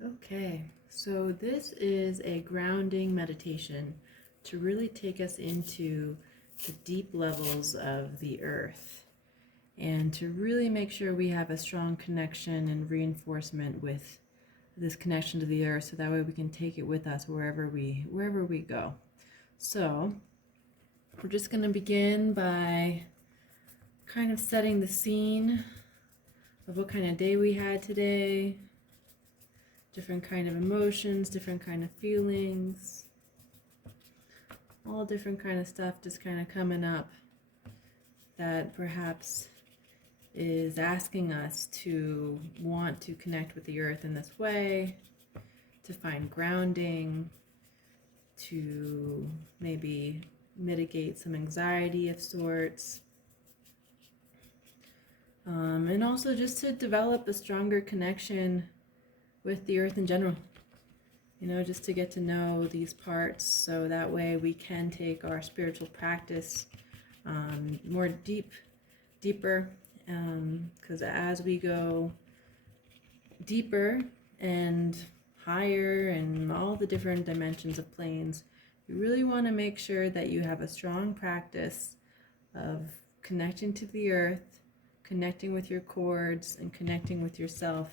Okay, so this is a grounding meditation to really take us into the deep levels of the earth and to really make sure we have a strong connection and reinforcement with this connection to the earth so that way we can take it with us wherever we go. So we're just going to begin by kind of setting the scene of what kind of day we had today, different kind of emotions, different kind of feelings, all different kind of stuff just kind of coming up that perhaps is asking us to want to connect with the earth in this way, to find grounding, to maybe mitigate some anxiety of sorts, and also just to develop a stronger connection with the earth in general. Just to get to know these parts so that way we can take our spiritual practice more deeper, because as we go deeper and higher and all the different dimensions of planes, you really want to make sure that you have a strong practice of connecting to the earth, connecting with your cords, and connecting with yourself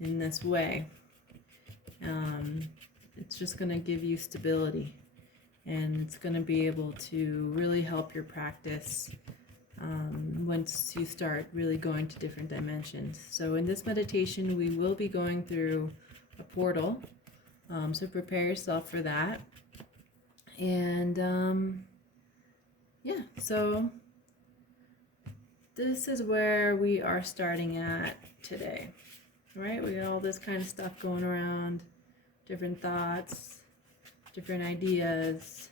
in this way. It's just going to give you stability, and it's going to be able to really help your practice once you start really going to different dimensions. So in this meditation, we will be going through a portal, so prepare yourself for that. And yeah, so this is where we are starting at today. Right? We got all this kind of stuff going around, different thoughts, different ideas,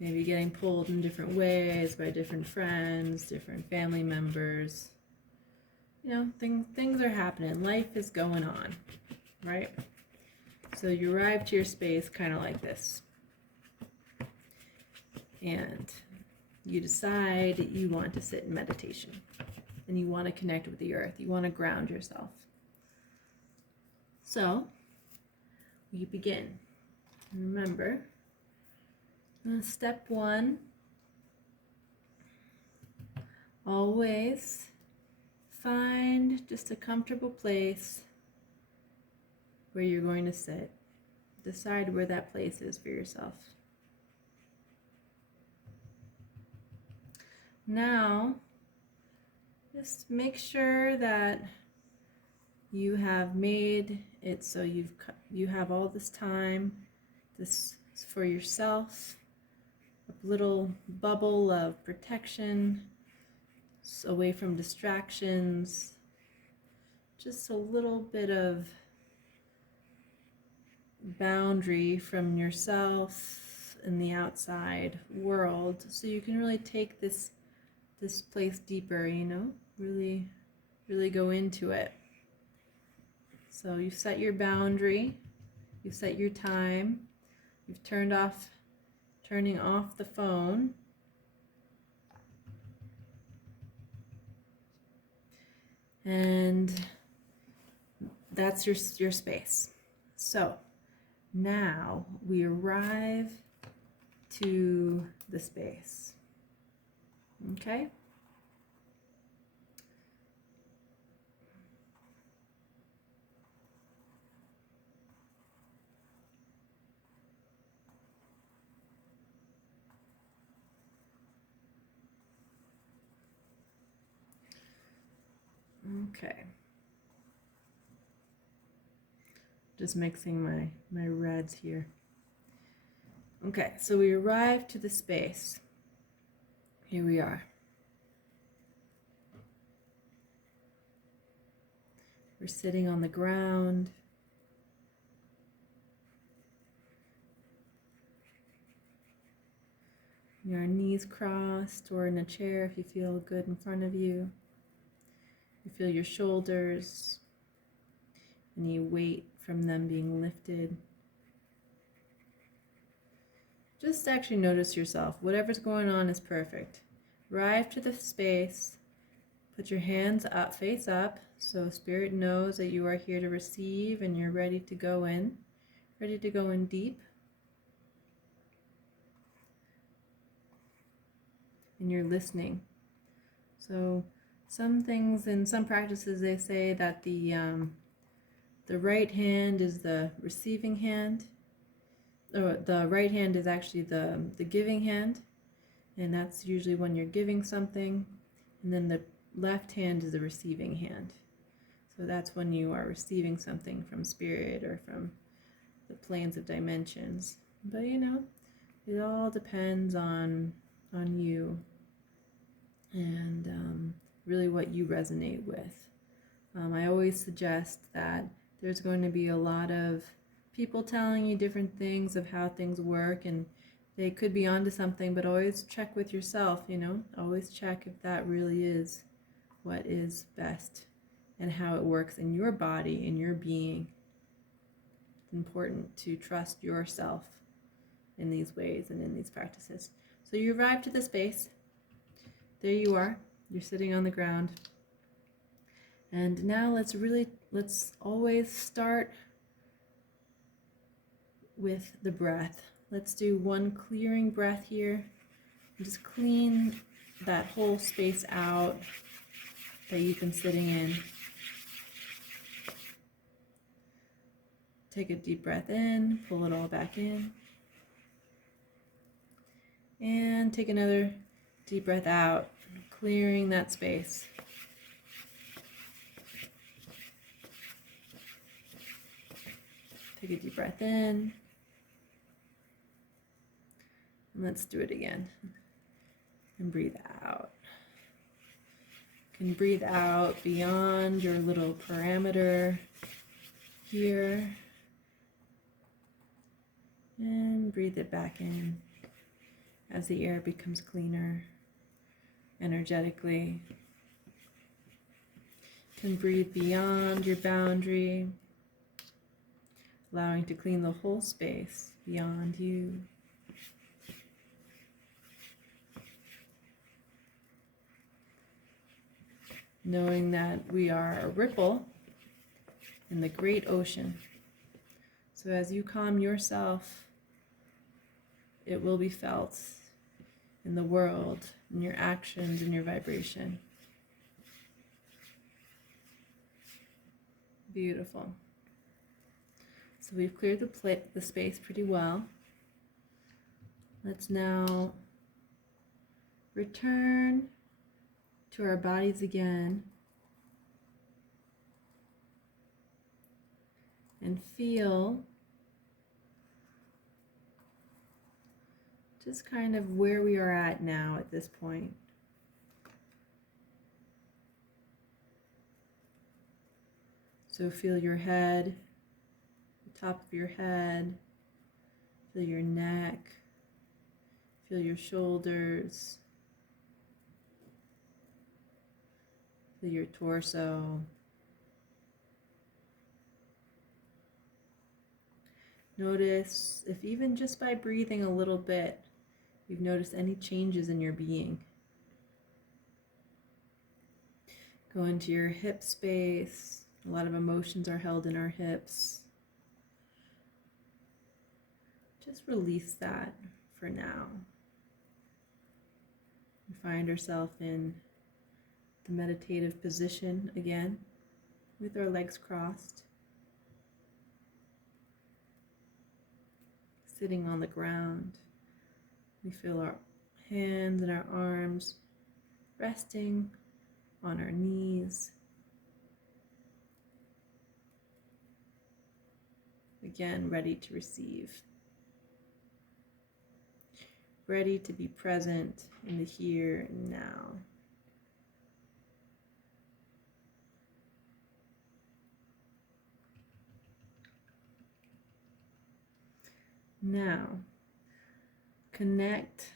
maybe getting pulled in different ways by different friends, different family members. Things are happening. Life is going on, right? So you arrive to your space kind of like this. And you decide you want to sit in meditation. And you want to connect with the earth. You want to ground yourself. So, we begin. Remember, step 1, always find just a comfortable place where you're going to sit. Decide where that place is for yourself. Now, just make sure that you have made it so you have all this time, this for yourself, a little bubble of protection, away from distractions, just a little bit of boundary from yourself and the outside world, so you can really take this place deeper, really go into it. So you've set your boundary, you've set your time, you've turning off the phone. And that's your space. So now we arrive to the space. Okay? Okay. Just mixing my reds here. Okay, so we arrived to the space. Here we are. We're sitting on the ground. Your knees crossed or in a chair if you feel good in front of you. You feel your shoulders, any weight from them being lifted. Just actually notice yourself. Whatever's going on is perfect. Arrive to the space. Put your hands up, face up, So Spirit knows that you are here to receive and you're ready to go in deep. And you're listening. So some things in some practices they say that the right hand is the receiving hand, or the right hand is actually the giving hand, and that's usually when you're giving something, and then the left hand is the receiving hand. So that's when you are receiving something from Spirit or from the planes of dimensions. But it all depends on you and really what you resonate with. I always suggest that there's going to be a lot of people telling you different things of how things work, and they could be onto something, but always check with yourself, always check if that really is what is best and how it works in your body, in your being. It's important to trust yourself in these ways and in these practices. So you arrive to the space. There you are. You're sitting on the ground. And now let's always start with the breath. Let's do one clearing breath here. Just clean that whole space out that you've been sitting in. Take a deep breath in, pull it all back in. And take another deep breath out, clearing that space. Take a deep breath in. And let's do it again. And breathe out. You can breathe out beyond your little parameter here. And breathe it back in as the air becomes cleaner energetically. You can breathe beyond your boundary, allowing to clean the whole space beyond you. Knowing that we are a ripple in the great ocean. So as you calm yourself, it will be felt in the world, in your actions, in your vibration. Beautiful. So we've cleared the space pretty well. Let's now return to our bodies again and feel just kind of where we are at now at this point. So feel your head, the top of your head, feel your neck, feel your shoulders, feel your torso. Notice if even just by breathing a little bit, you've noticed any changes in your being. Go into your hip space. A lot of emotions are held in our hips. Just release that for now. We find ourselves in the meditative position again, with our legs crossed. Sitting on the ground. We feel our hands and our arms resting on our knees. Again, ready to receive. Ready to be present in the here and now. Now, connect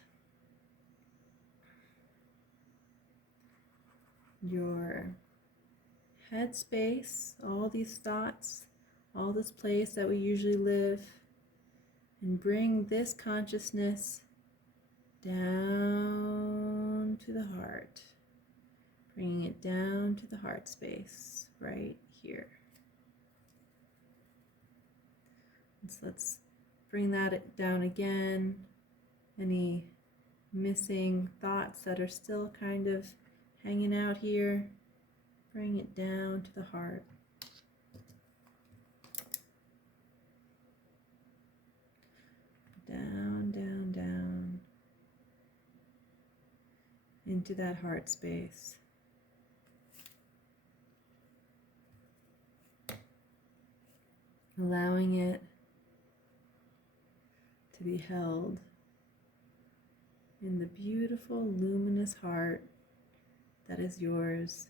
your headspace, all these thoughts, all this place that we usually live, and bring this consciousness down to the heart. Bringing it down to the heart space right here. So let's bring that down again. Any missing thoughts that are still kind of hanging out here, bring it down to the heart. Down, down, down into that heart space. Allowing it to be held in the beautiful, luminous heart that is yours.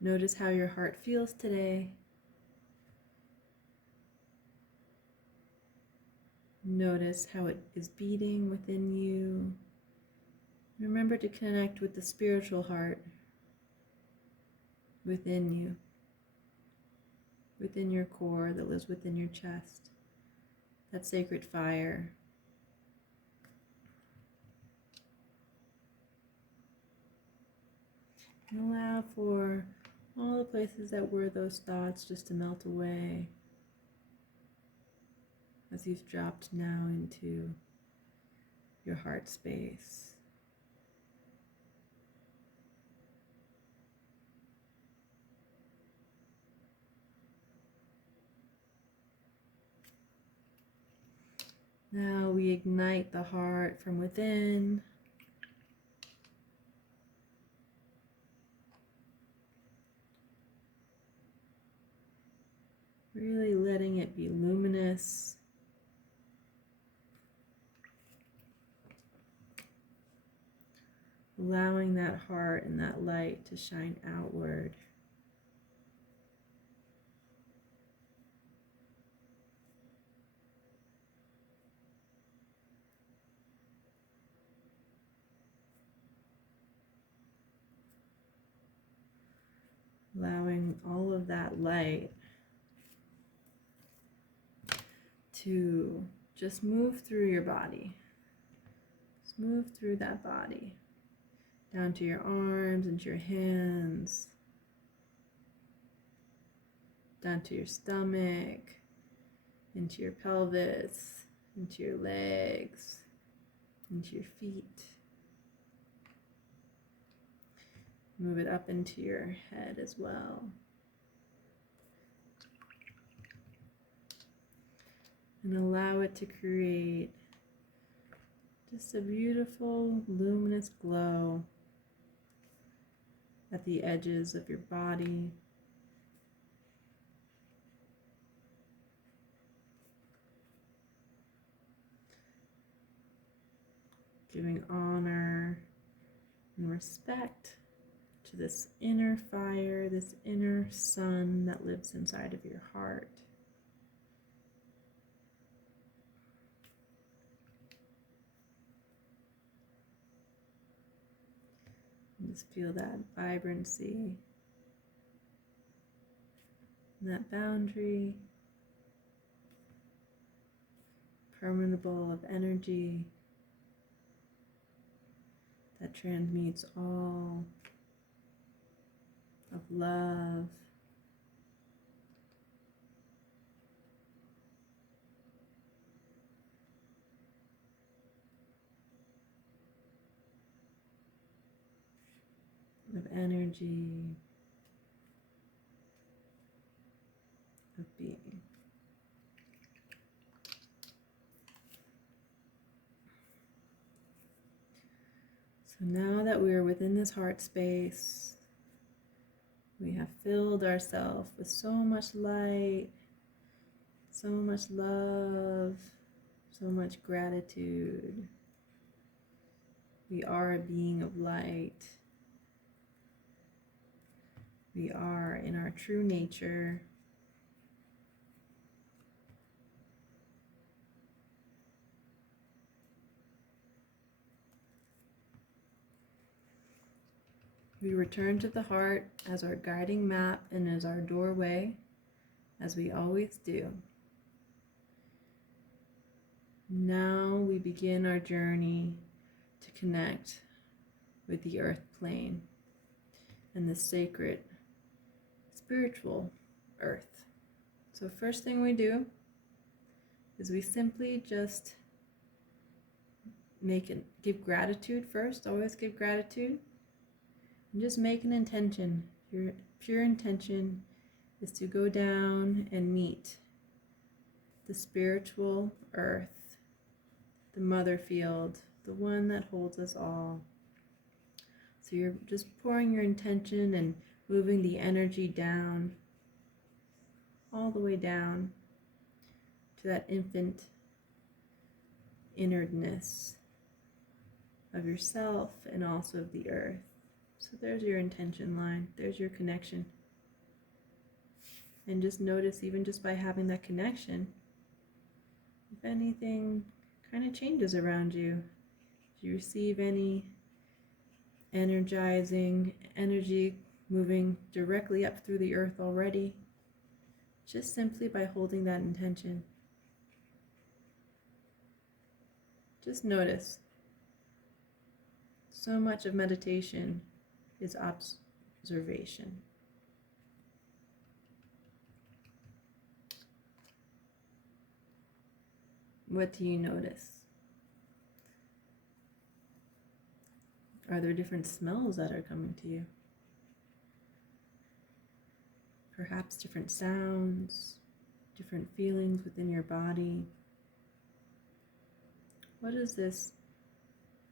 Notice how your heart feels today. Notice how it is beating within you. Remember to connect with the spiritual heart within you, within your core that lives within your chest, that sacred fire. And allow for all the places that were those thoughts just to melt away as you've dropped now into your heart space. Now we ignite the heart from within. Really letting it be luminous. Allowing that heart and that light to shine outward. Allowing all of that light to just move through your body. Just move through that body, down to your arms and your hands, down to your stomach, into your pelvis, into your legs, into your feet. Move it up into your head as well. And allow it to create just a beautiful luminous glow at the edges of your body. Giving honor and respect to this inner fire, this inner sun that lives inside of your heart. And just feel that vibrancy, that boundary, permeable of energy that transmutes all of love, of energy, of being. So now that we are within this heart space, we have filled ourselves with so much light, so much love, so much gratitude. We are a being of light. We are in our true nature. We return to the heart as our guiding map and as our doorway, as we always do. Now we begin our journey to connect with the earth plane and the sacred spiritual earth. So first thing we do is we simply just give gratitude first. Always give gratitude. And just make an intention. Your pure intention is to go down and meet the spiritual earth, the mother field, the one that holds us all. So you're just pouring your intention and moving the energy down, all the way down to that infant innerness of yourself and also of the earth. So there's your intention line, there's your connection. And just notice, even just by having that connection, if anything kind of changes around you, if you receive any energizing energy moving directly up through the earth already, just simply by holding that intention. Just notice. So much of meditation is observation. What do you notice? Are there different smells that are coming to you? Perhaps different sounds, different feelings within your body. What does this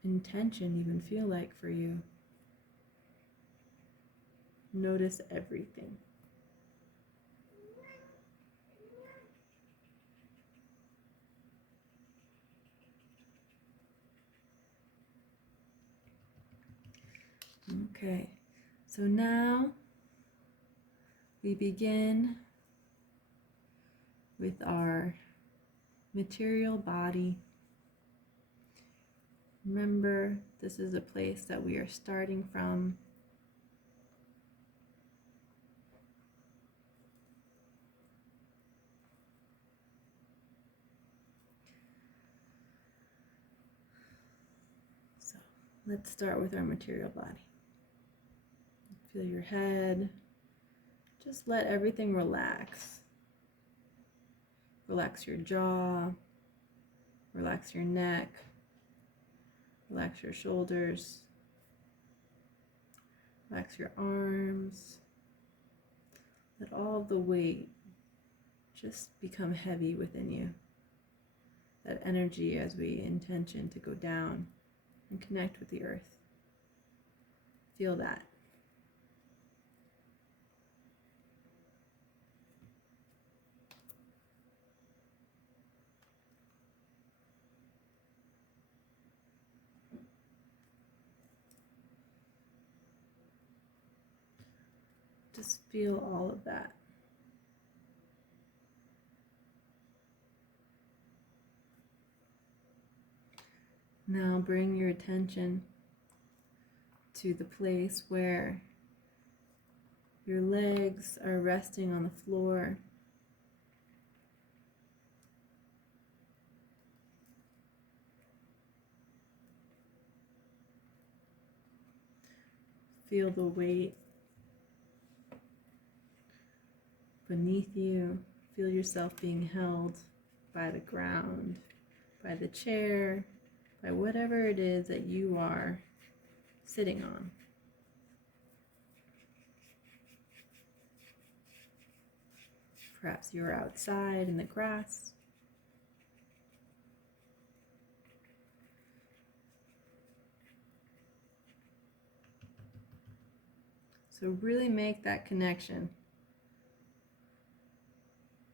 intention even feel like for you? Notice everything. Okay, so now we begin with our material body. Remember, this is a place that we are starting from. So let's start with our material body. Feel your head. Just let everything relax. Relax your jaw, relax your neck, relax your shoulders, relax your arms. Let all of the weight just become heavy within you. That energy as we intention to go down and connect with the earth. Feel that. Just feel all of that. Now bring your attention to the place where your legs are resting on the floor. Feel the weight beneath you. Feel yourself being held by the ground, by the chair, by whatever it is that you are sitting on. Perhaps you're outside in the grass. So really make that connection.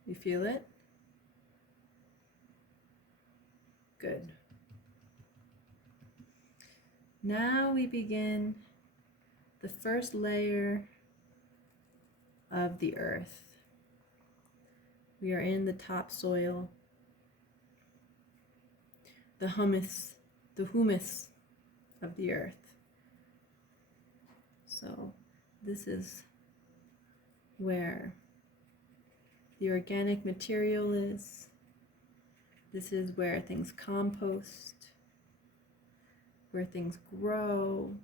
You feel it? Good. Now we begin the first layer of the earth. We are in the topsoil, the humus of the earth. So this is where the organic material is, This is where things compost, where things grow.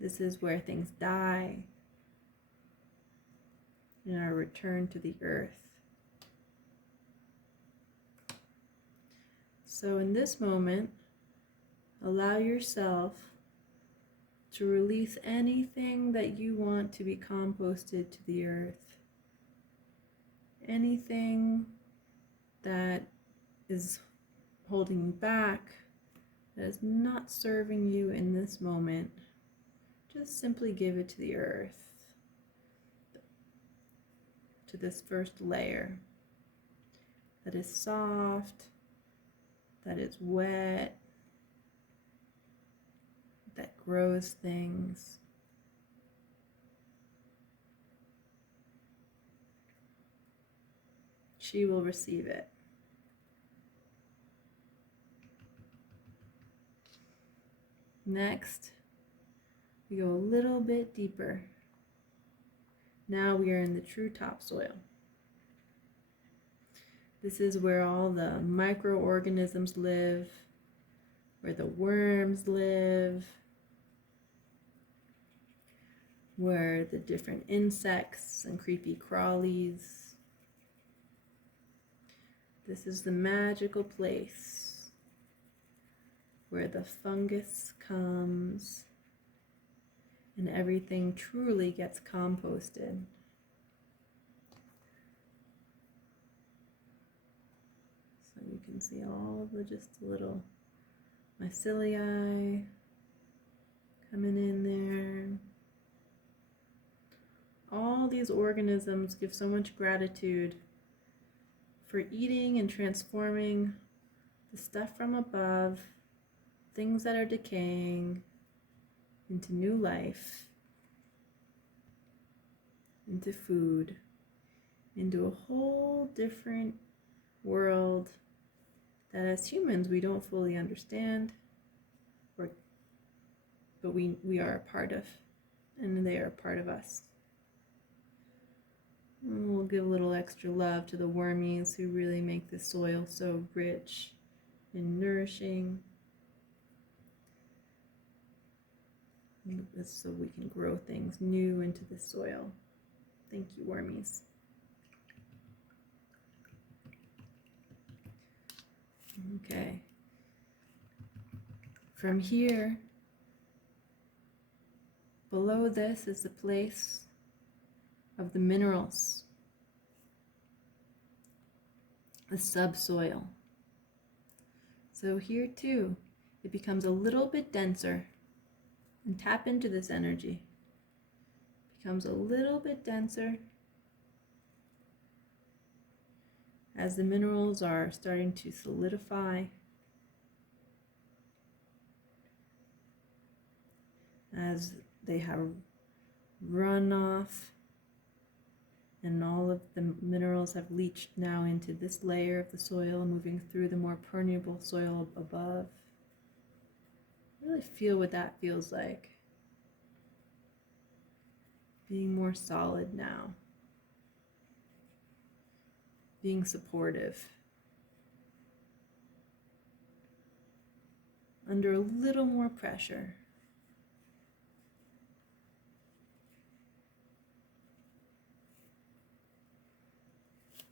This is where things die and are returned to the earth. So in this moment, allow yourself to release anything that you want to be composted to the earth. Anything that is holding you back, that is not serving you in this moment, just simply give it to the earth, to this first layer that is soft, that is wet, that grows things. She will receive it. Next, we go a little bit deeper. Now we are in the true topsoil. This is where all the microorganisms live, where the worms live, where the different insects and creepy crawlies. This is the magical place where the fungus comes and everything truly gets composted. So you can see all the just little myceliae coming in there. All these organisms give so much gratitude for eating and transforming the stuff from above, things that are decaying, into new life, into food, into a whole different world that as humans we don't fully understand, but we are a part of, and they are a part of us. And we'll give a little extra love to the wormies who really make the soil so rich and nourishing, so we can grow things new into the soil. Thank you, wormies. Okay. From here, below this is the place of the minerals, the subsoil. So here too, it becomes a little bit denser, and tap into this energy. Becomes a little bit denser as the minerals are starting to solidify, as they have run off and all of the minerals have leached now into this layer of the soil, moving through the more permeable soil above. Really feel what that feels like. Being more solid now. Being supportive. Under a little more pressure.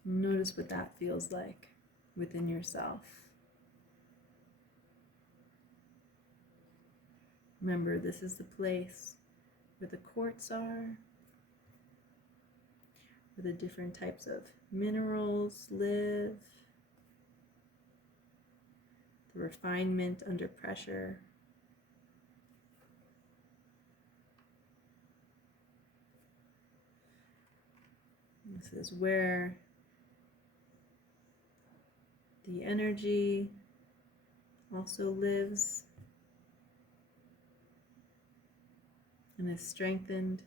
Notice what that feels like within yourself. Remember, this is the place where the quartz are, where the different types of minerals live, the refinement under pressure. This is where the energy also lives and is strengthened.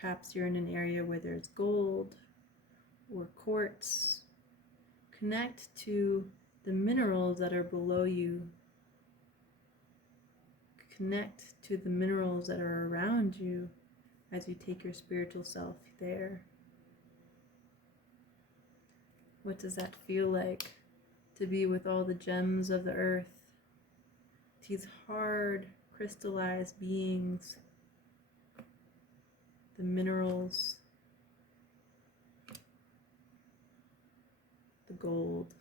Perhaps you're in an area where there's gold or quartz. Connect to the minerals that are below you. Connect to the minerals that are around you as you take your spiritual self there. What does that feel like to be with all the gems of the earth? These hard, crystallized beings, the minerals, the gold.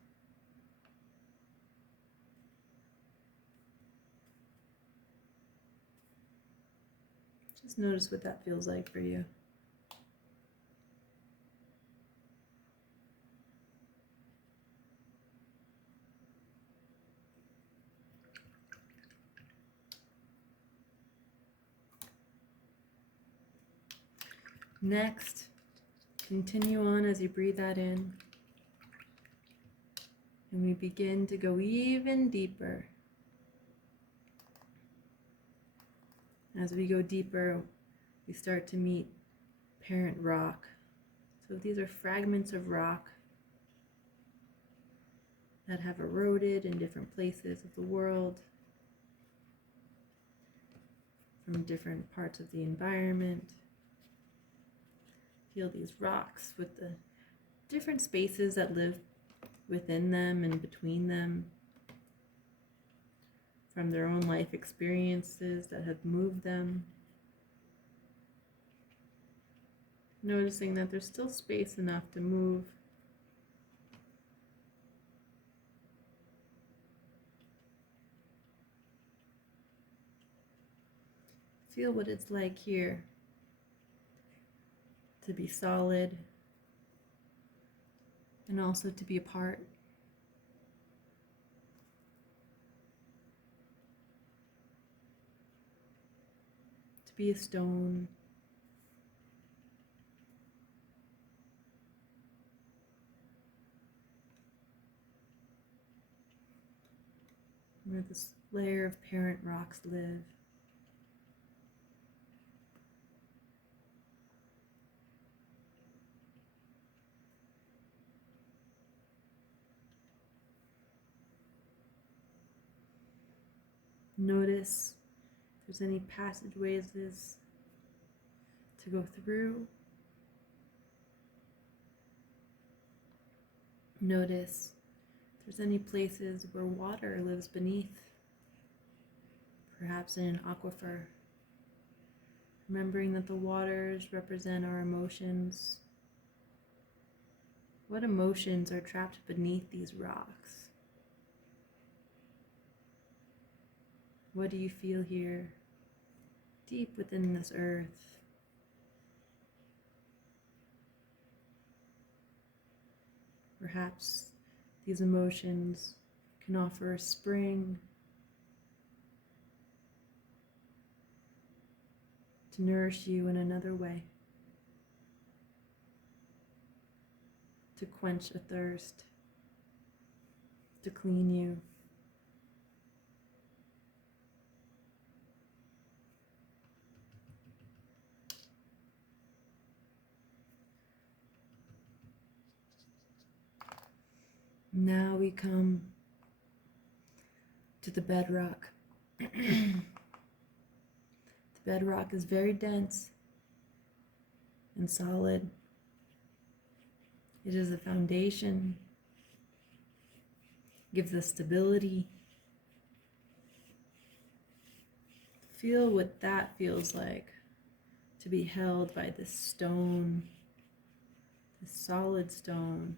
Just notice what that feels like for you. Next, continue on as you breathe that in. And we begin to go even deeper. As we go deeper, we start to meet parent rock. So these are fragments of rock that have eroded in different places of the world, from different parts of the environment. Feel these rocks with the different spaces that live within them and between them, from their own life experiences that have moved them. Noticing that there's still space enough to move. Feel what it's like here to be solid and also to be apart. To be a stone. Where this layer of parent rocks live. Notice if there's any passageways to go through. Notice if there's any places where water lives beneath, perhaps in an aquifer. Remembering that the waters represent our emotions. What emotions are trapped beneath these rocks? What do you feel here, deep within this earth? Perhaps these emotions can offer a spring to nourish you in another way, to quench a thirst, to clean you. Now we come to the bedrock. The bedrock is very dense and solid. It is a foundation, gives us stability. Feel what that feels like, to be held by this stone, this solid stone,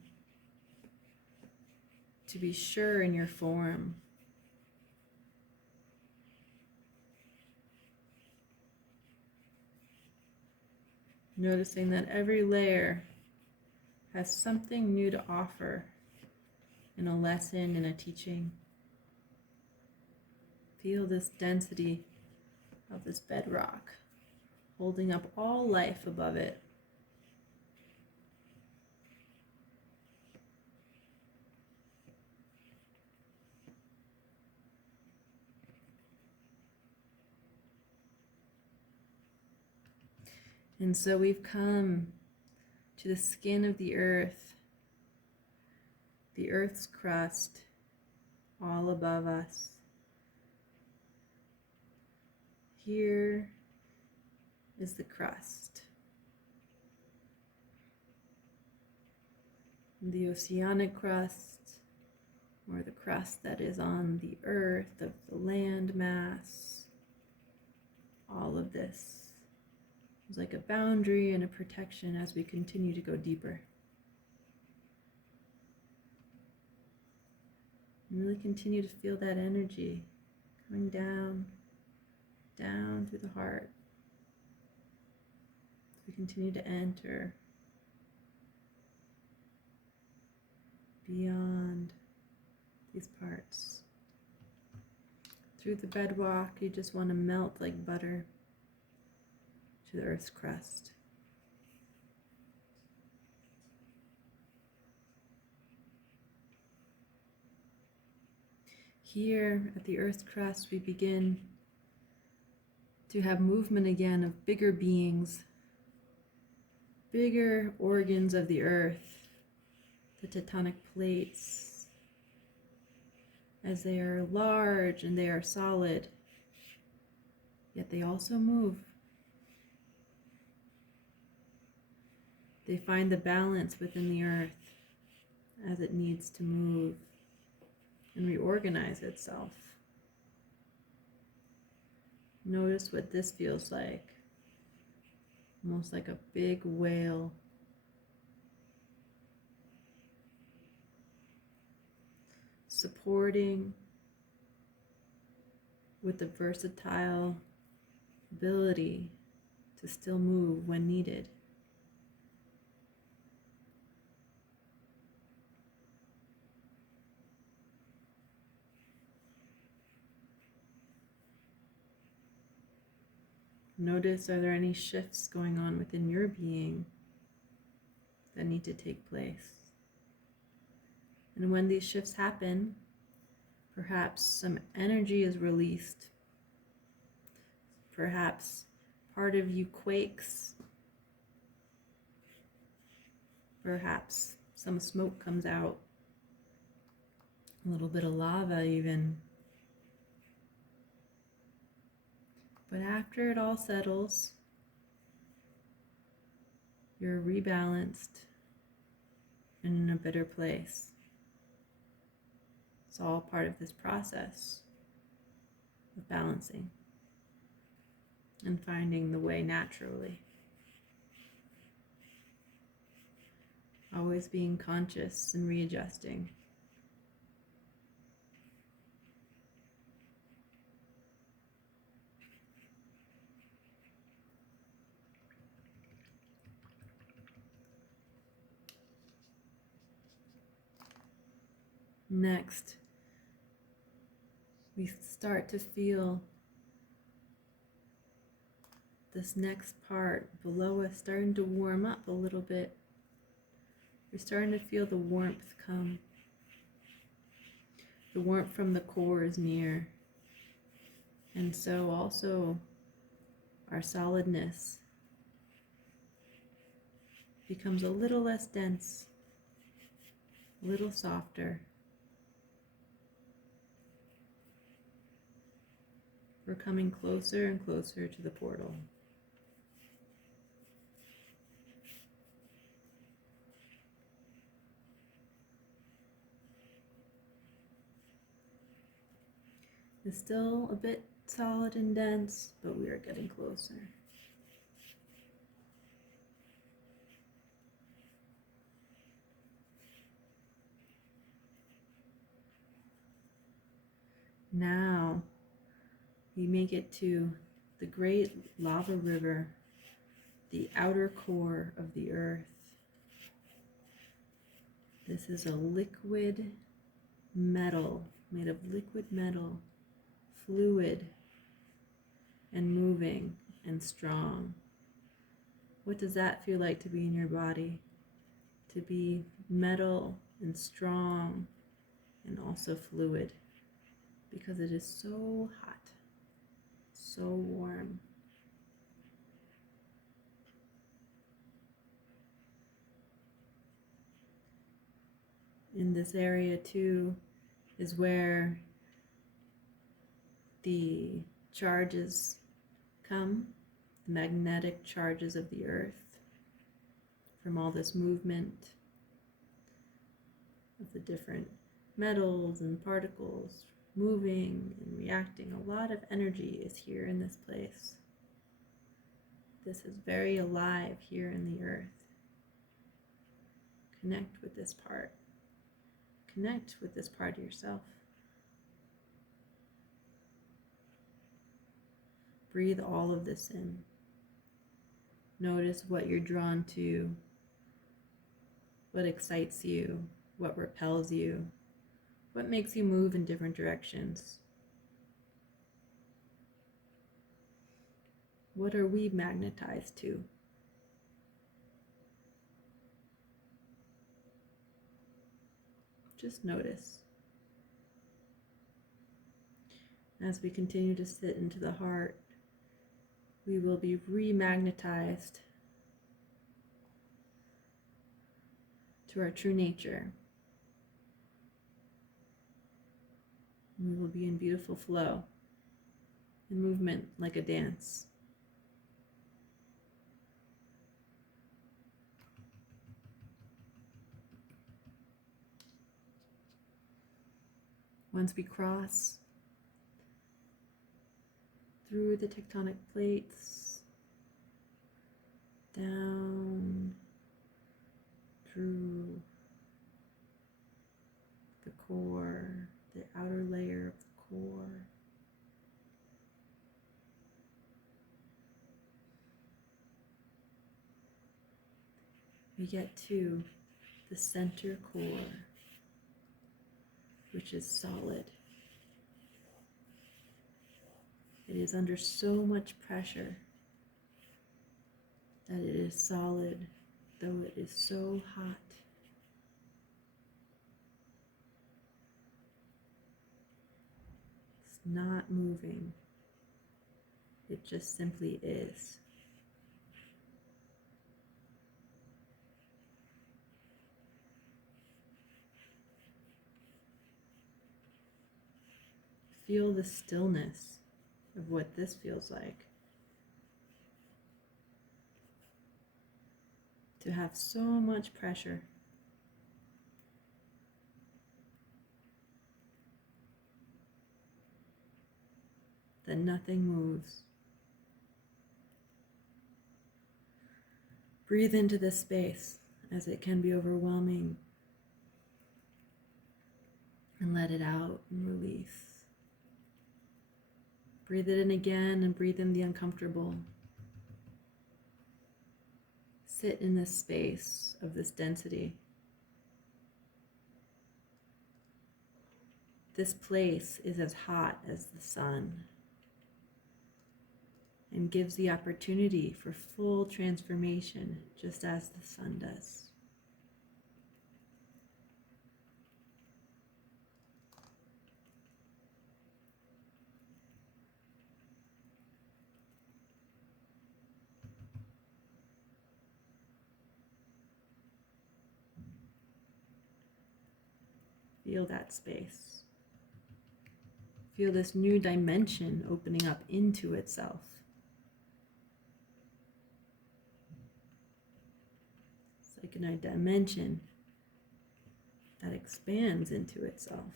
to be sure in your form. Noticing that every layer has something new to offer in a lesson, in a teaching. Feel this density of this bedrock, holding up all life above it. And so we've come to the skin of the earth's crust, all above us. Here is the crust. the oceanic crust, or the crust that is on the earth of the land mass. All of this is like a boundary and a protection as we continue to go deeper. And really continue to feel that energy coming down, down through the heart. As we continue to enter beyond these parts. Through the bedrock, you just want to melt like butter to the earth's crust. Here at the earth's crust, we begin to have movement again of bigger beings, bigger organs of the earth, the tectonic plates, as they are large and they are solid, yet they also move. They find the balance within the earth as it needs to move and reorganize itself. Notice what this feels like. Almost like a big whale. Supporting with the versatile ability to still move when needed. Notice, are there any shifts going on within your being that need to take place? And when these shifts happen, perhaps some energy is released. Perhaps part of you quakes. Perhaps some smoke comes out. A little bit of lava even. But after it all settles, you're rebalanced and in a better place. It's all part of this process of balancing and finding the way naturally. Always being conscious and readjusting. Next, we start to feel this next part below us starting to warm up a little bit. We're starting to feel the warmth come. The warmth from the core is near. And so also our solidness becomes a little less dense, a little softer. We're coming closer and closer to the portal. It's still a bit solid and dense, but we are getting closer. Now we make it to the great lava river, the outer core of the earth. This is a liquid metal, made of liquid metal, fluid and moving and strong. What does that feel like to be in your body? To be metal and strong and also fluid, because it is so hot, so warm. In this area too is where the charges come, the magnetic charges of the earth from all this movement. of the different metals and particles moving and reacting. A lot of energy is here in this place. This is very alive here in the earth. Connect with this part. Connect with this part of yourself. Breathe all of this in. Notice what you're drawn to, what excites you, what repels you, what makes you move in different directions. What are we magnetized to? Just notice. As we continue to sit into the heart, we will be remagnetized to our true nature. We will be in beautiful flow and movement like a dance. Once we cross through the tectonic plates, down through the core, the outer layer of the core, we get to the center core, which is solid. It is under so much pressure that it is solid, though it is so hot. It's not moving. It just simply is. Feel the stillness of what this feels like. To have so much pressure. That nothing moves. Breathe into this space, as it can be overwhelming, and let it out and release. Breathe it in again and breathe in the uncomfortable. Sit in this space of this density. This place is as hot as the sun and gives the opportunity for full transformation, just as the sun does. Feel that space. Feel this new dimension opening up into itself. It's like a dimension that expands into itself.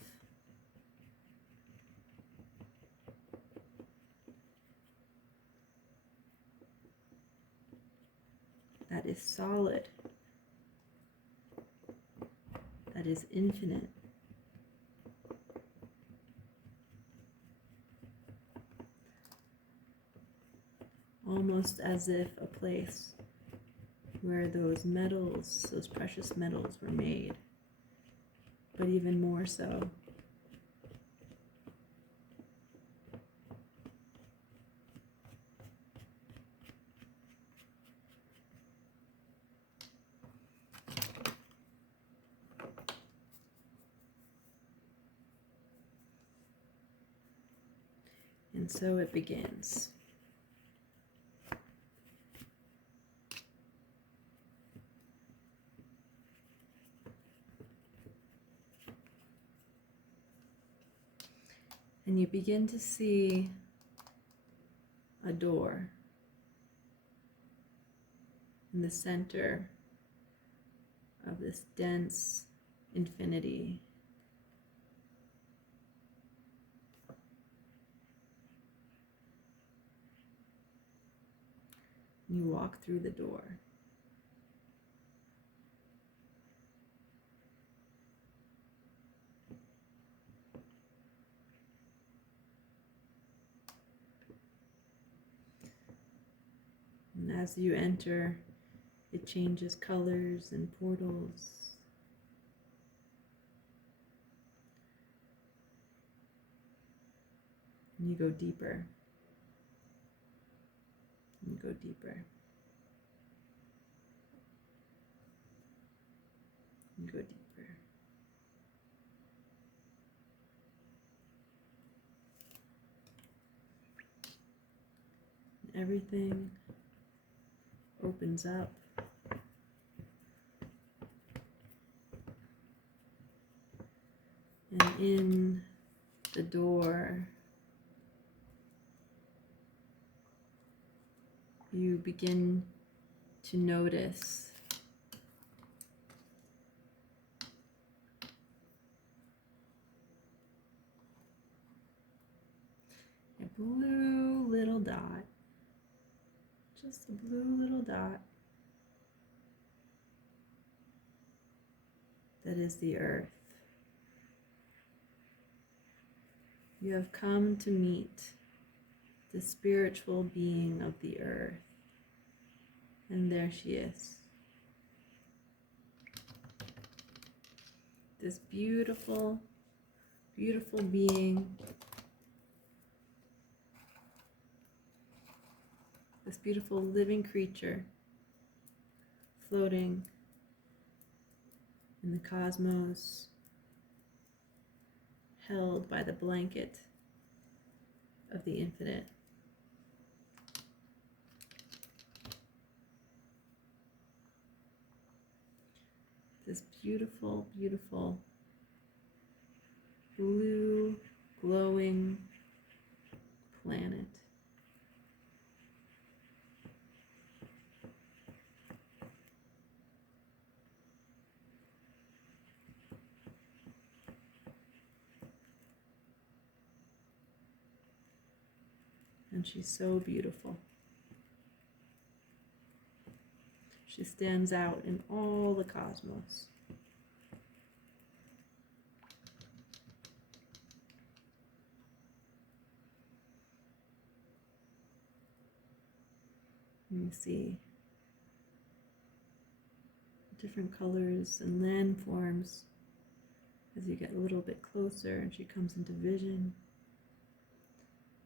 That is solid. That is infinite. Almost as if a place where those metals, those precious metals were made, but even more so. And so it begins. And you begin to see a door in the center of this dense infinity. You walk through the door. And as you enter, it changes colors and portals. And you go deeper. And you go deeper. And go deeper. And everything opens up. And in the door, you begin to notice a blue little dot, just a blue little dot that is the earth. You have come to meet the spiritual being of the earth, and there she is. This beautiful, beautiful being, this beautiful living creature floating in the cosmos, held by the blanket of the infinite. This beautiful, beautiful, blue, glowing planet. And she's so beautiful. She stands out in all the cosmos. And you see different colors and landforms as you get a little bit closer and she comes into vision.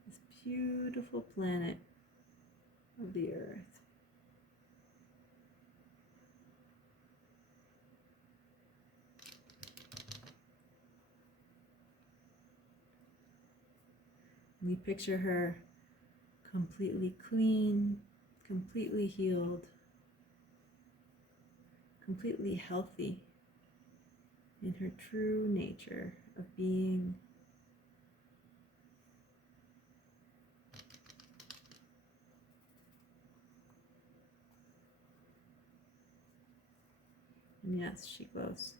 This beautiful planet of the earth. And you picture her completely clean, completely healed, completely healthy in her true nature of being. And yes, she glows.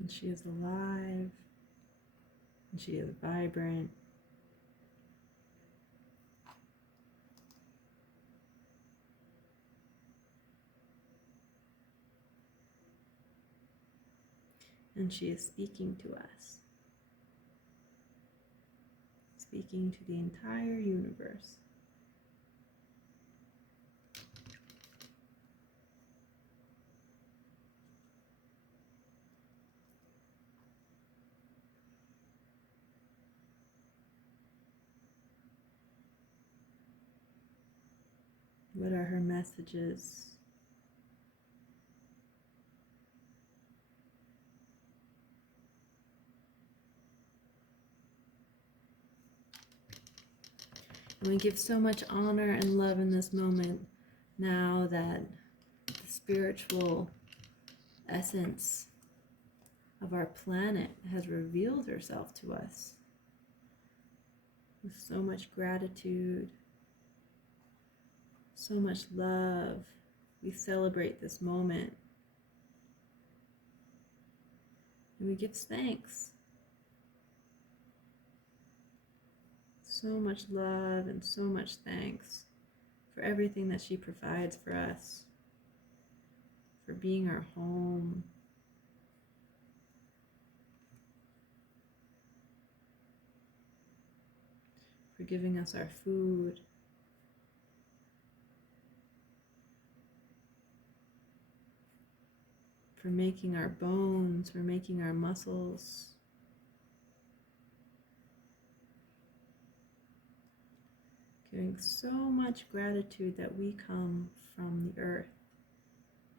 And she is alive, and she is vibrant. And she is speaking to us, speaking to the entire universe. What are her messages? And we give so much honor and love in this moment now that the spiritual essence of our planet has revealed herself to us with so much gratitude, so much love. We celebrate this moment and we give thanks. So much love and so much thanks for everything that she provides for us, for being our home, for giving us our food, for making our bones, for making our muscles, giving so much gratitude that we come from the earth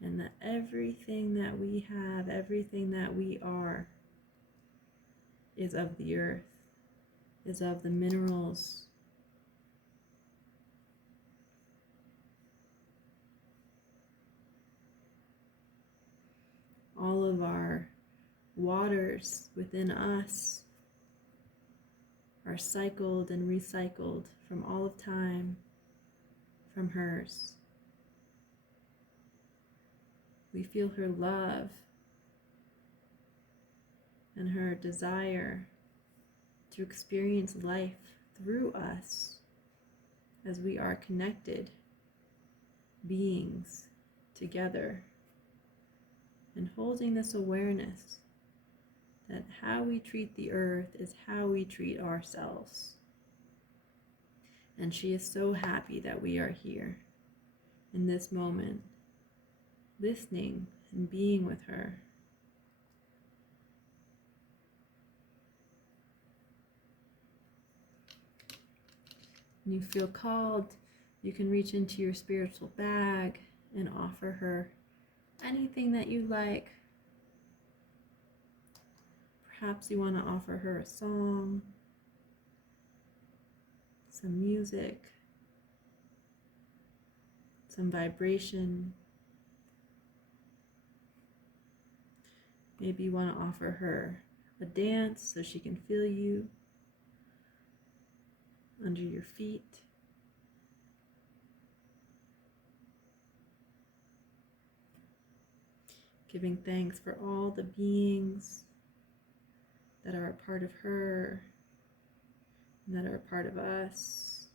and that everything that we have, everything that we are, is of the earth, is of the minerals. All of our waters within us are cycled and recycled from all of time, from hers. We feel her love and her desire to experience life through us as we are connected beings together, and holding this awareness that how we treat the earth is how we treat ourselves. And she is so happy that we are here in this moment, listening and being with her. When you feel called, you can reach into your spiritual bag and offer her anything that you like. Perhaps you want to offer her a song, some music, some vibration. Maybe you want to offer her a dance so she can feel you under your feet. Giving thanks for all the beings that are a part of her and that are a part of us.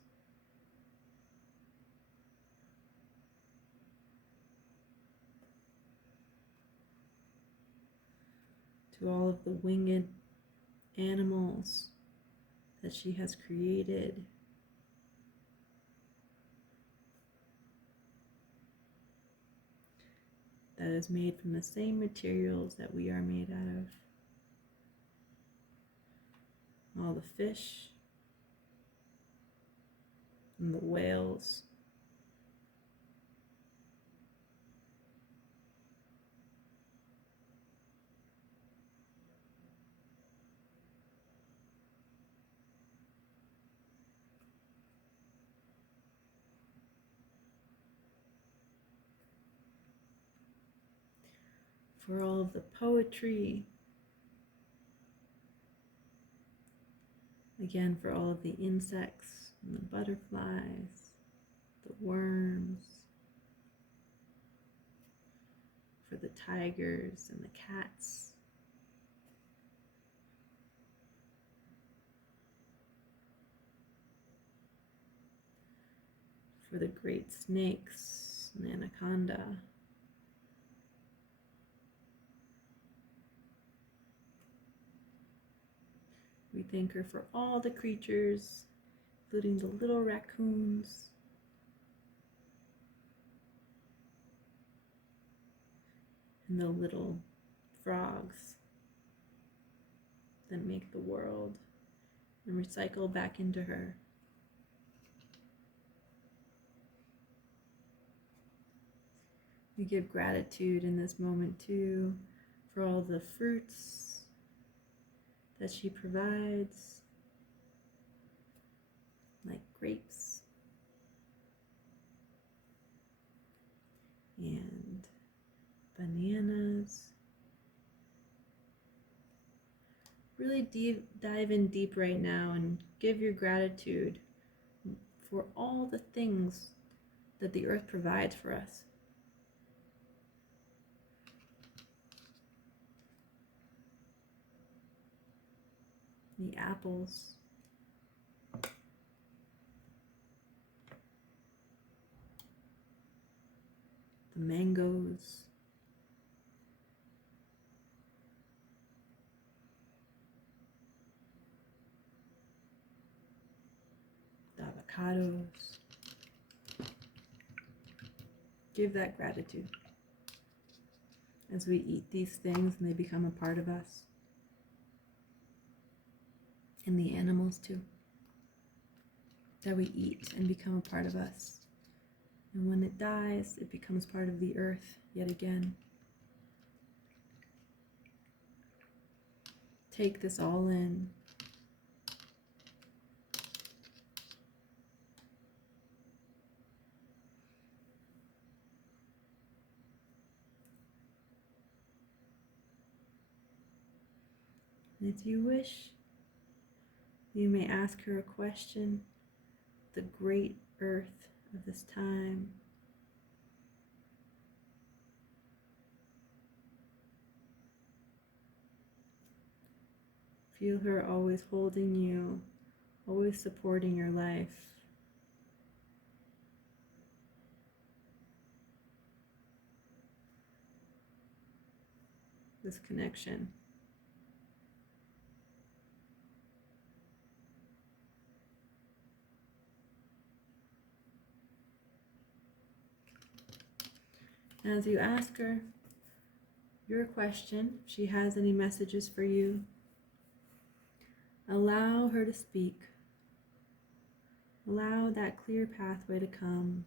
To all of the winged animals that she has created. That is made from the same materials that we are made out of. All the fish and the whales. For all of the poetry. Again, for all of the insects and the butterflies, the worms, for the tigers and the cats, for the great snakes and anaconda, we thank her for all the creatures, including the little raccoons, and the little frogs that make the world and recycle back into her. We give gratitude in this moment too for all the fruits that she provides, like grapes and bananas. Really dive in deep right now and give your gratitude for all the things that the earth provides for us. The apples, the mangoes, the avocados. Give that gratitude as we eat these things and they become a part of us. And the animals too, that we eat and become a part of us. And when it dies, it becomes part of the earth yet again. Take this all in. And if you wish, you may ask her a question, the great earth of this time. Feel her always holding you, always supporting your life. This connection. As you ask her your question, if she has any messages for you, allow her to speak. Allow that clear pathway to come.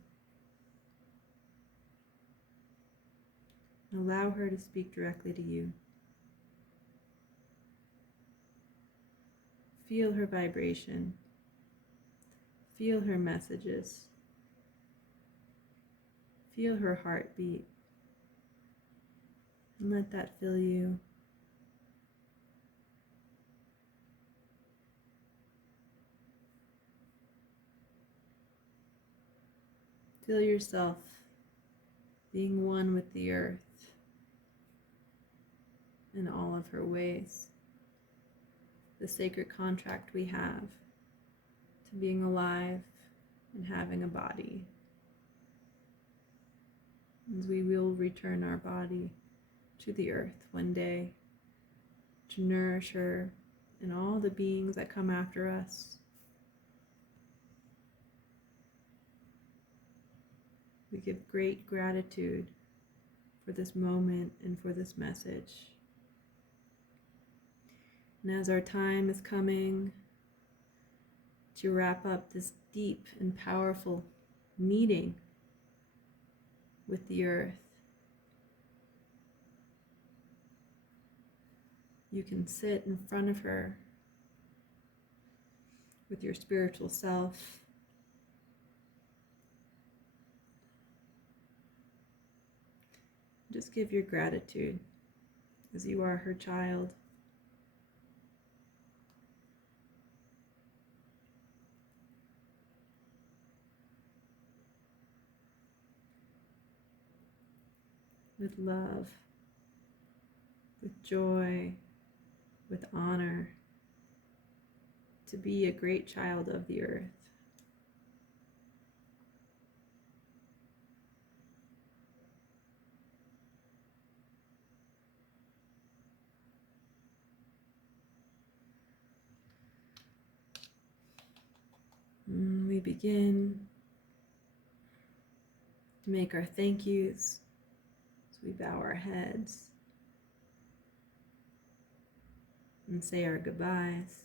Allow her to speak directly to you. Feel her vibration. Feel her messages. Feel her heartbeat. And let that fill you. Feel yourself being one with the earth in all of her ways. The sacred contract we have to being alive and having a body. As we will return our body to the earth one day to nourish her and all the beings that come after us. We give great gratitude for this moment and for this message. And as our time is coming to wrap up this deep and powerful meeting with the earth, you can sit in front of her with your spiritual self. Just give your gratitude as you are her child. With love, with joy, with honor, to be a great child of the earth. We begin to make our thank yous as we bow our heads and say our goodbyes.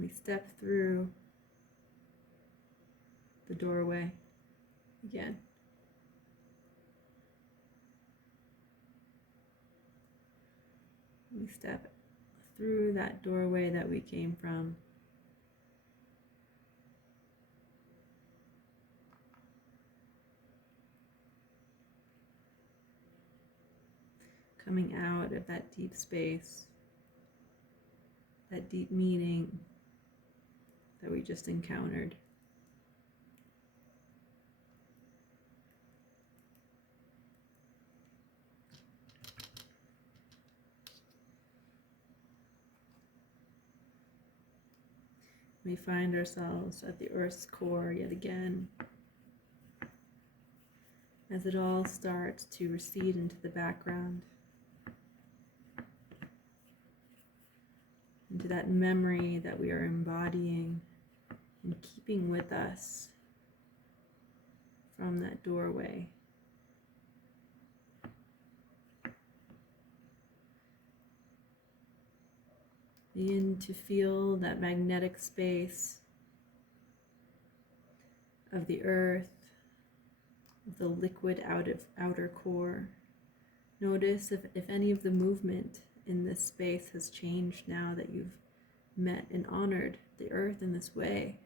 We step through the doorway again. We step through that doorway that we came from. Coming out of that deep space, that deep meaning that we just encountered. We find ourselves at the Earth's core yet again, as it all starts to recede into the background, into that memory that we are embodying and keeping with us from that doorway. Begin to feel that magnetic space of the earth, of the liquid outer core. Notice if any of the movement in this space has changed now that you've met and honored the earth in this way.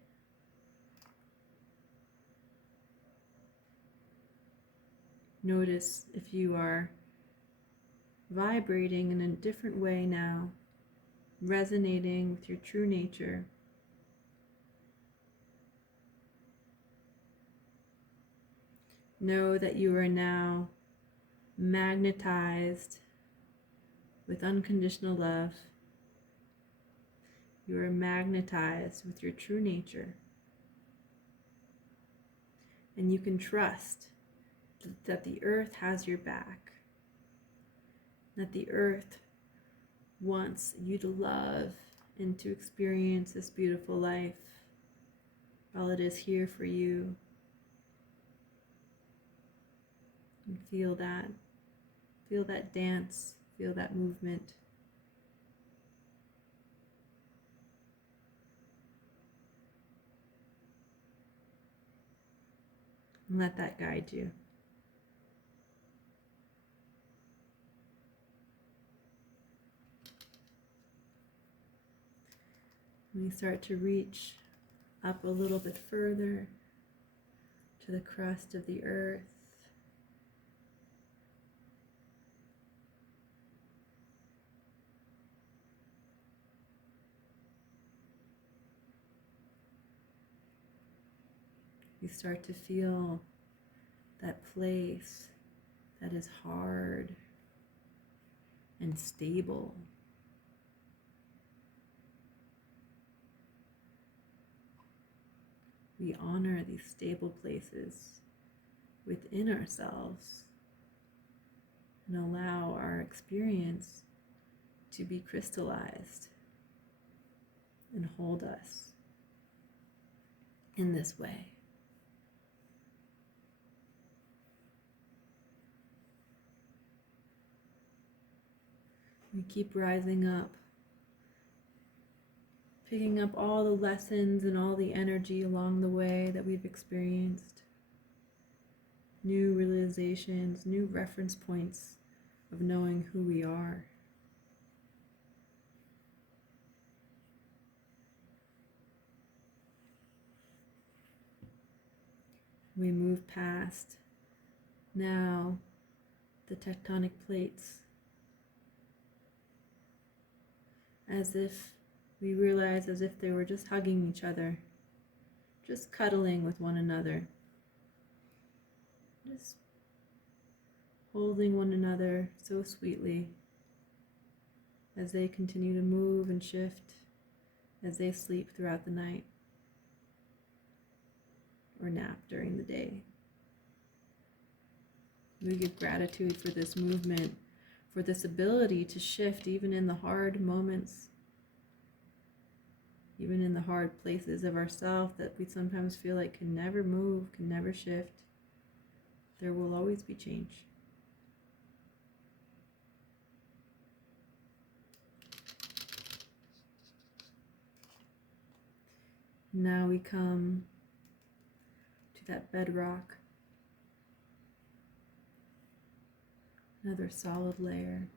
Notice if you are vibrating in a different way now, resonating with your true nature. Know that you are now magnetized with unconditional love. You are magnetized with your true nature. And you can trust that the earth has your back. That the earth wants you to love and to experience this beautiful life while it is here for you. And feel that dance, feel that movement. And let that guide you. When you start to reach up a little bit further to the crust of the earth, you start to feel that place that is hard and stable. We honor these stable places within ourselves and allow our experience to be crystallized and hold us in this way. We keep rising up, picking up all the lessons and all the energy along the way that we've experienced. New realizations, new reference points of knowing who we are. We move past now the tectonic plates, as if we realize as if they were just hugging each other, just cuddling with one another, just holding one another so sweetly as they continue to move and shift, as they sleep throughout the night or nap during the day. We give gratitude for this movement, for this ability to shift even in the hard moments, even in the hard places of ourselves that we sometimes feel like can never move, can never shift. There will always be change. Now we come to that bedrock, another solid layer,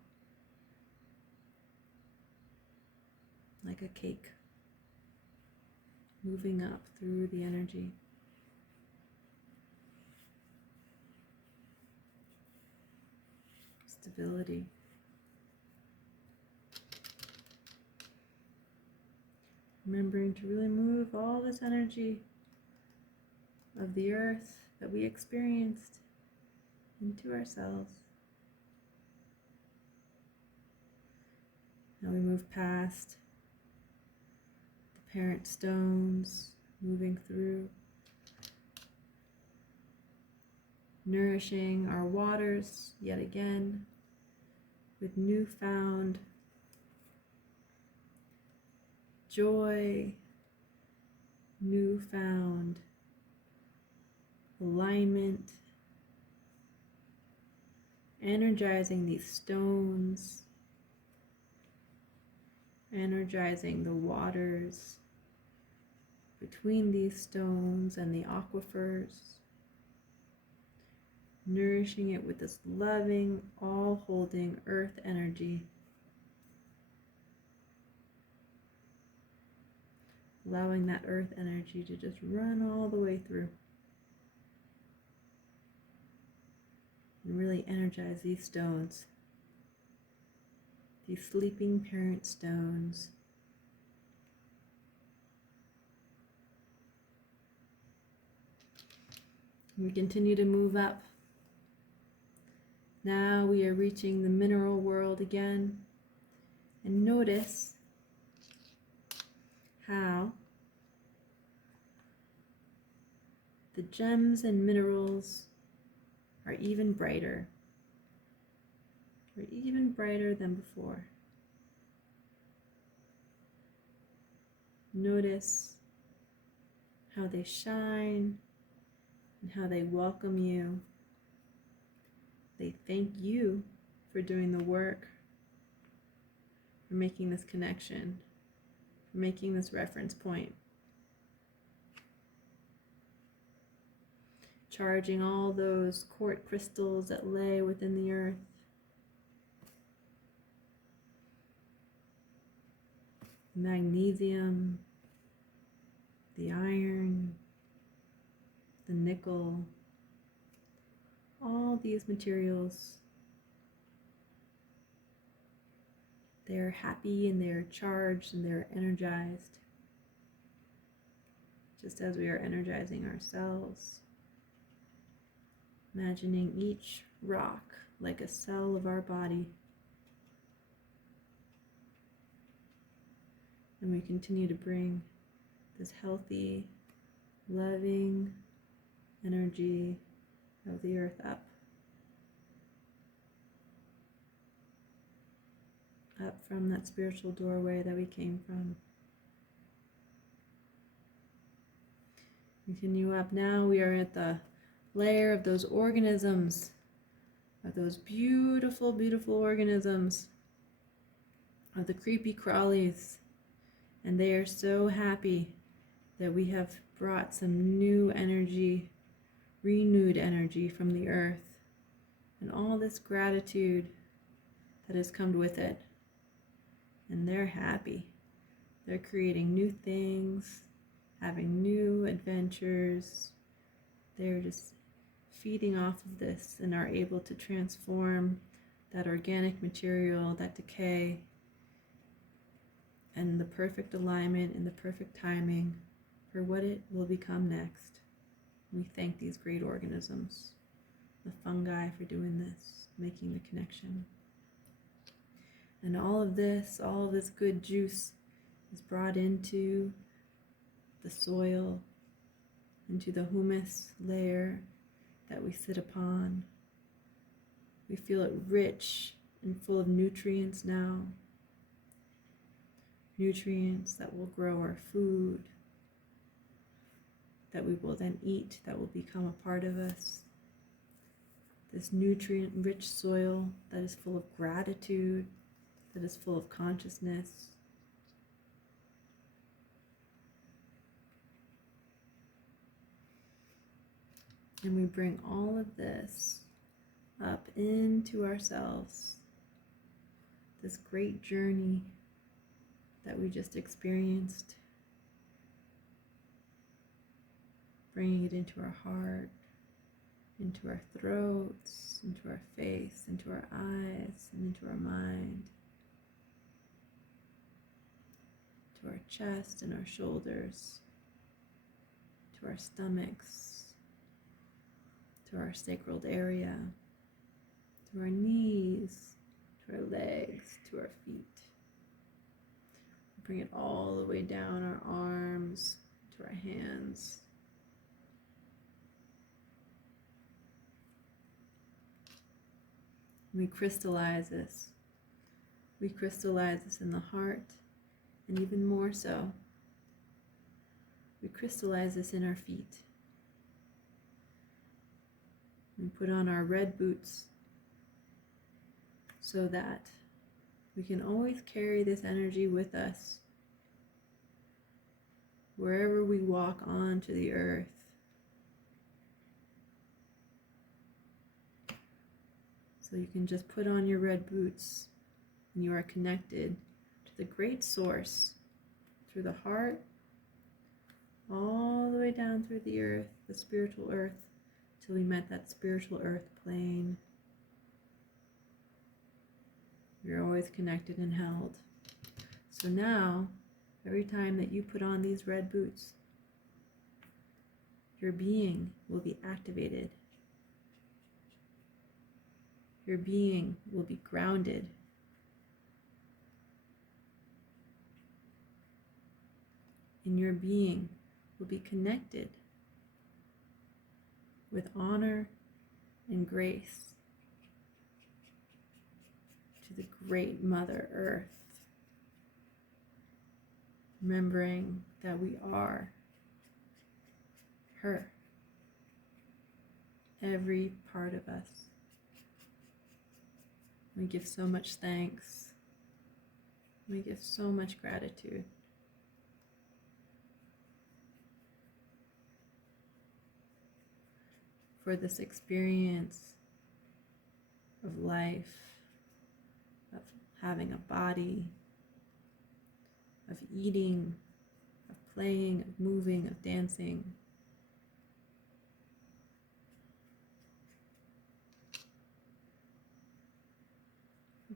like a cake, moving up through the energy. Stability. Remembering to really move all this energy of the earth that we experienced into ourselves. Now we move past the parent stones, moving through, nourishing our waters yet again with newfound joy, newfound alignment, energizing these stones, energizing the waters between these stones and the aquifers, nourishing it with this loving, all-holding earth energy, allowing that earth energy to just run all the way through and really energize these stones, these sleeping parent stones. We continue to move up. Now we are reaching the mineral world again, and notice how the gems and minerals are even brighter. They're even brighter than before. Notice how they shine and how they welcome you. They thank you for doing the work, for making this connection, for making this reference point. Charging all those quartz crystals that lay within the earth. Magnesium, the iron, the nickel, all these materials, they're happy and they're charged and they're energized, just as we are energizing ourselves. Imagining each rock like a cell of our body. And we continue to bring this healthy, loving energy of the earth up from that spiritual doorway that we came from. Continue up. Now we are at the layer of those organisms, of those beautiful, beautiful organisms, of the creepy crawlies. And they are so happy that we have brought some new energy, renewed energy from the earth, and all this gratitude that has come with it. And they're happy. They're creating new things, having new adventures. They're just feeding off of this and are able to transform that organic material, that decay, and the perfect alignment and the perfect timing for what it will become next. We thank these great organisms, the fungi, for doing this, making the connection. And all of this good juice is brought into the soil, into the humus layer that we sit upon. We feel it rich and full of nutrients now. Nutrients that will grow our food, that we will then eat, that will become a part of us. This nutrient-rich soil that is full of gratitude, that is full of consciousness. And we bring all of this up into ourselves, this great journey that we just experienced, bringing it into our heart, into our throats, into our face, into our eyes, and into our mind, to our chest and our shoulders, to our stomachs, to our sacral area, to our knees, to our legs, to our feet. Bring it all the way down our arms, to our hands. We crystallize this. We crystallize this in the heart, and even more so, we crystallize this in our feet. We put on our red boots so that we can always carry this energy with us wherever we walk onto the earth. So you can just put on your red boots and you are connected to the great source through the heart, all the way down through the earth, the spiritual earth, till we met that spiritual earth plane. You're always connected and held. So now, every time that you put on these red boots, your being will be activated. Your being will be grounded. And your being will be connected with honor and grace to the great Mother Earth, remembering that we are her, every part of us. We give so much thanks. We give so much gratitude. For this experience of life, of having a body, of eating, of playing, of moving, of dancing.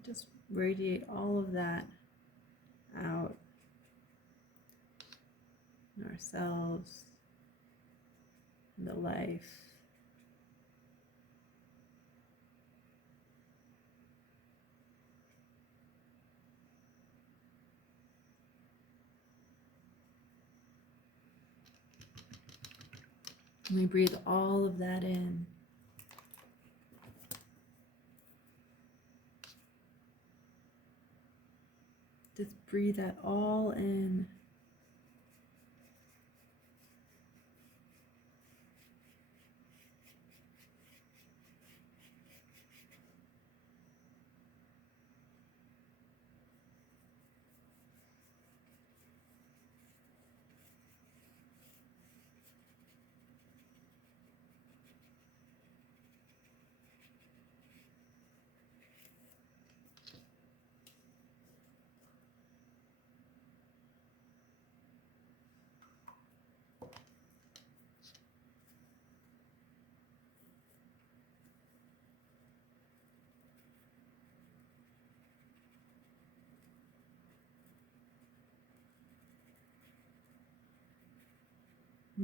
Just radiate all of that out in ourselves, in the life. And we breathe all of that in. Just breathe that all in.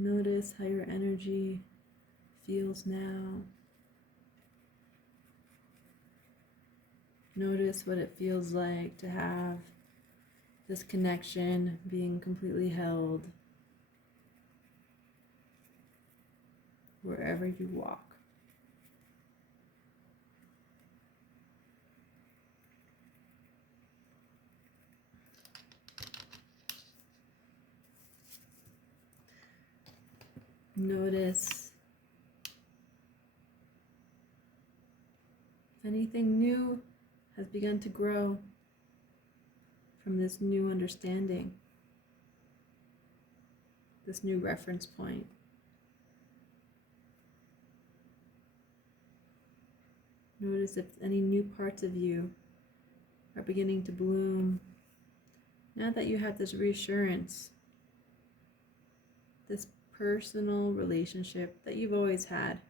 Notice how your energy feels now. Notice what it feels like to have this connection being completely held wherever you walk. Notice if anything new has begun to grow from this new understanding, this new reference point. Notice if any new parts of you are beginning to bloom. Now that you have this reassurance, this personal relationship that you've always had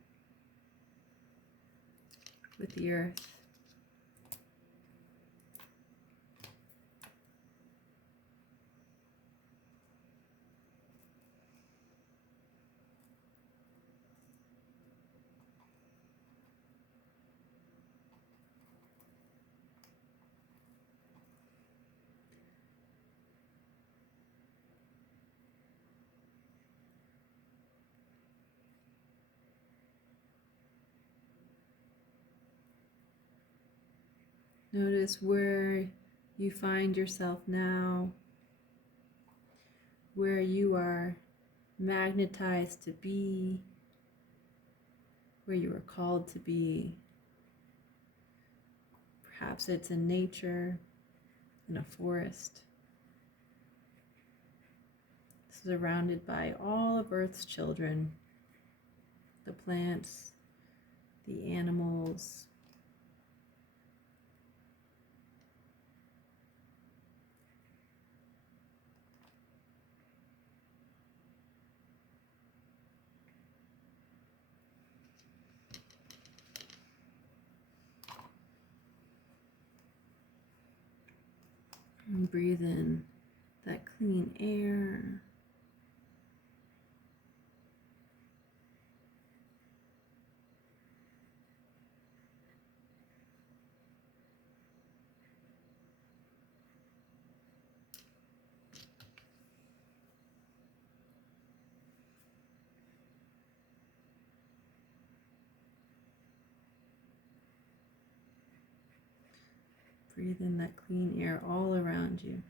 with the earth. Notice where you find yourself now, where you are magnetized to be, where you are called to be. Perhaps it's in nature, in a forest, surrounded by all of Earth's children, the plants, the animals. And breathe in that clean air. Breathe in that clean air all around you.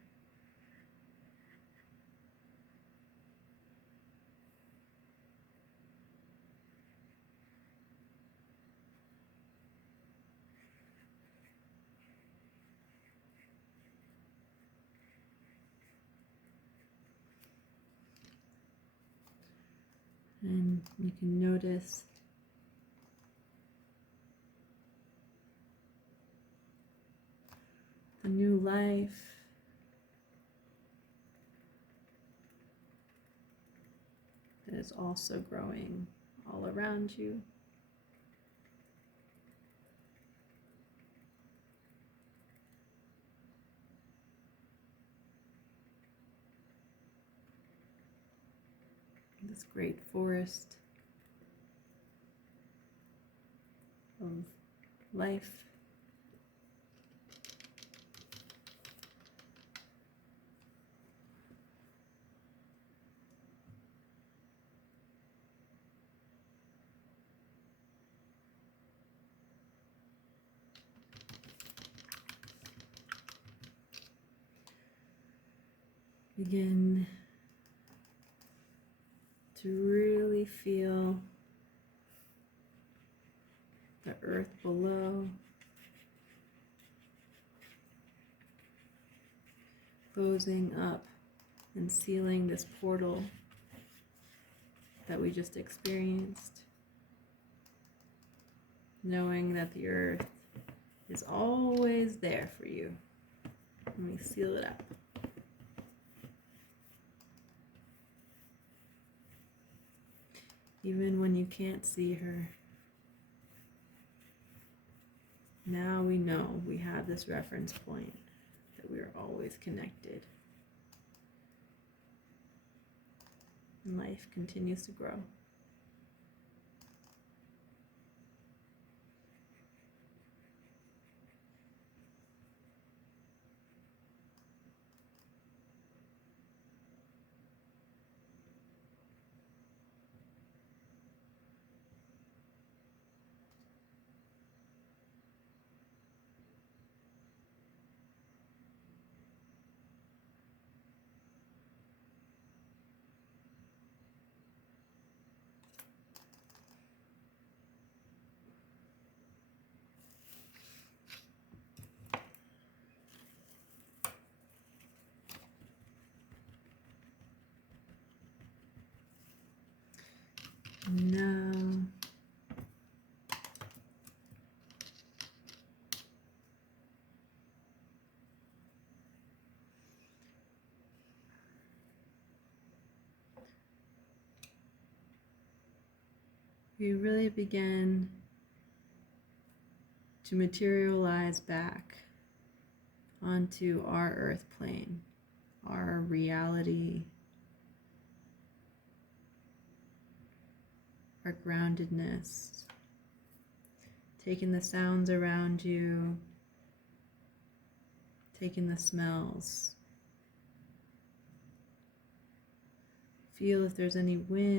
And you can notice the new life that is also growing all around you. This great forest of life. Begin to really feel the earth below, closing up and sealing this portal that we just experienced, knowing that the earth is always there for you. Let me seal it up. Even when you can't see her, now we know we have this reference point that we are always connected. And life continues to grow. we really begin to materialize back onto our earth plane, our reality, our groundedness, taking the sounds around you, taking the smells. Feel if there's any wind